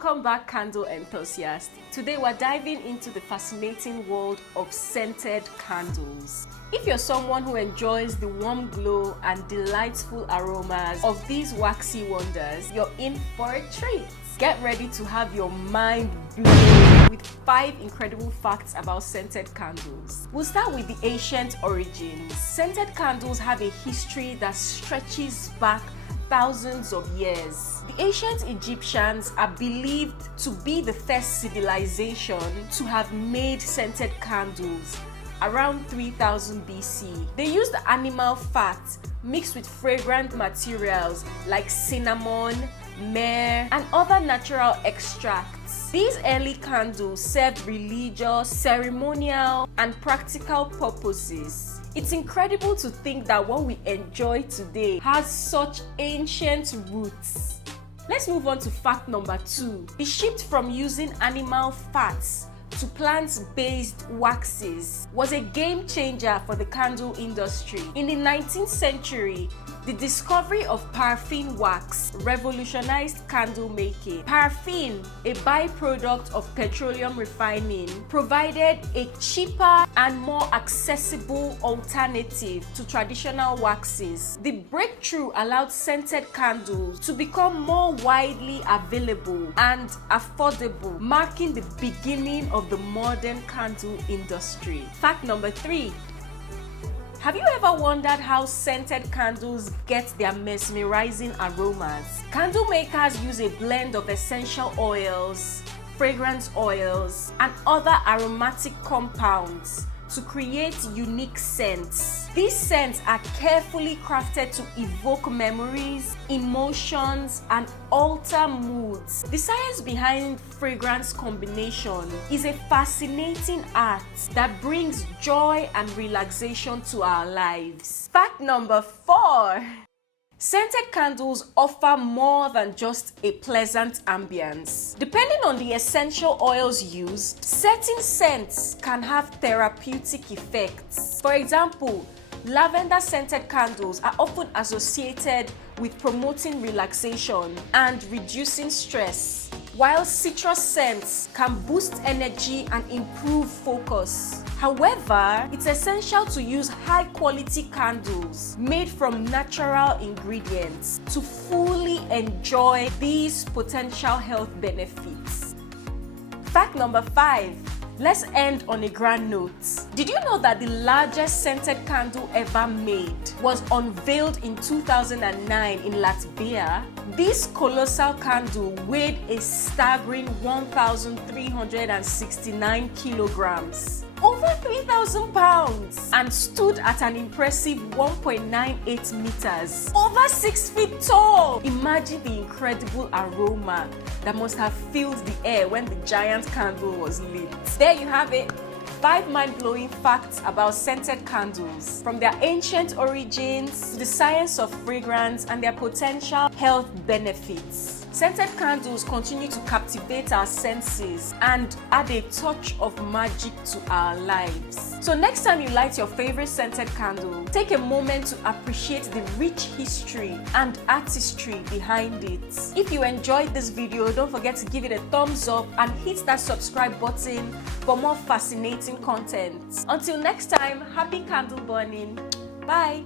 Welcome back, candle enthusiasts. Today we're diving into the fascinating world of scented candles. If you're someone who enjoys the warm glow and delightful aromas of these waxy wonders, you're in for a treat. Get ready to have your mind blown with 5 incredible facts about scented candles. We'll start with the ancient origins. Scented candles have a history that stretches back thousands of years. The ancient Egyptians are believed to be the first civilization to have made scented candles around 3000 BC. They used animal fat mixed with fragrant materials like cinnamon, myrrh, and other natural extracts. These early candles served religious, ceremonial, and practical purposes. It's incredible to think that what we enjoy today has such ancient roots. Let's move on to fact number 2. The shift from using animal fats to plant-based waxes was a game changer for the candle industry. In the 19th century, the discovery of paraffin wax revolutionized candle making. Paraffin, a byproduct of petroleum refining, provided a cheaper and more accessible alternative to traditional waxes. The breakthrough allowed scented candles to become more widely available and affordable, marking the beginning of the modern candle industry. Fact number 3. Have you ever wondered how scented candles get their mesmerizing aromas? Candle makers use a blend of essential oils, fragrance oils, and other aromatic compounds to create unique scents. These scents are carefully crafted to evoke memories, emotions, and alter moods. The science behind fragrance combination is a fascinating art that brings joy and relaxation to our lives. Fact number 4. Scented candles offer more than just a pleasant ambience. Depending on the essential oils used, certain scents can have therapeutic effects. For example, lavender scented candles are often associated with promoting relaxation and reducing stress, while citrus scents can boost energy and improve focus. However, it's essential to use high-quality candles made from natural ingredients to fully enjoy these potential health benefits. Fact number 5. Let's end on a grand note. Did you know that the largest scented candle ever made was unveiled in 2009 in Latvia? This colossal candle weighed a staggering 1,369 kilograms, over 3,000 pounds, and stood at an impressive 1.98 meters, over 6 feet tall. Imagine the incredible aroma that must have filled the air when the giant candle was lit. There you have it. 5 mind-blowing facts about scented candles, from their ancient origins to the science of fragrance and their potential health benefits. Scented candles continue to captivate our senses and add a touch of magic to our lives. So next time you light your favorite scented candle, take a moment to appreciate the rich history and artistry behind it. If you enjoyed this video, don't forget to give it a thumbs up and hit that subscribe button for more fascinating content. Until next time, happy candle burning. Bye.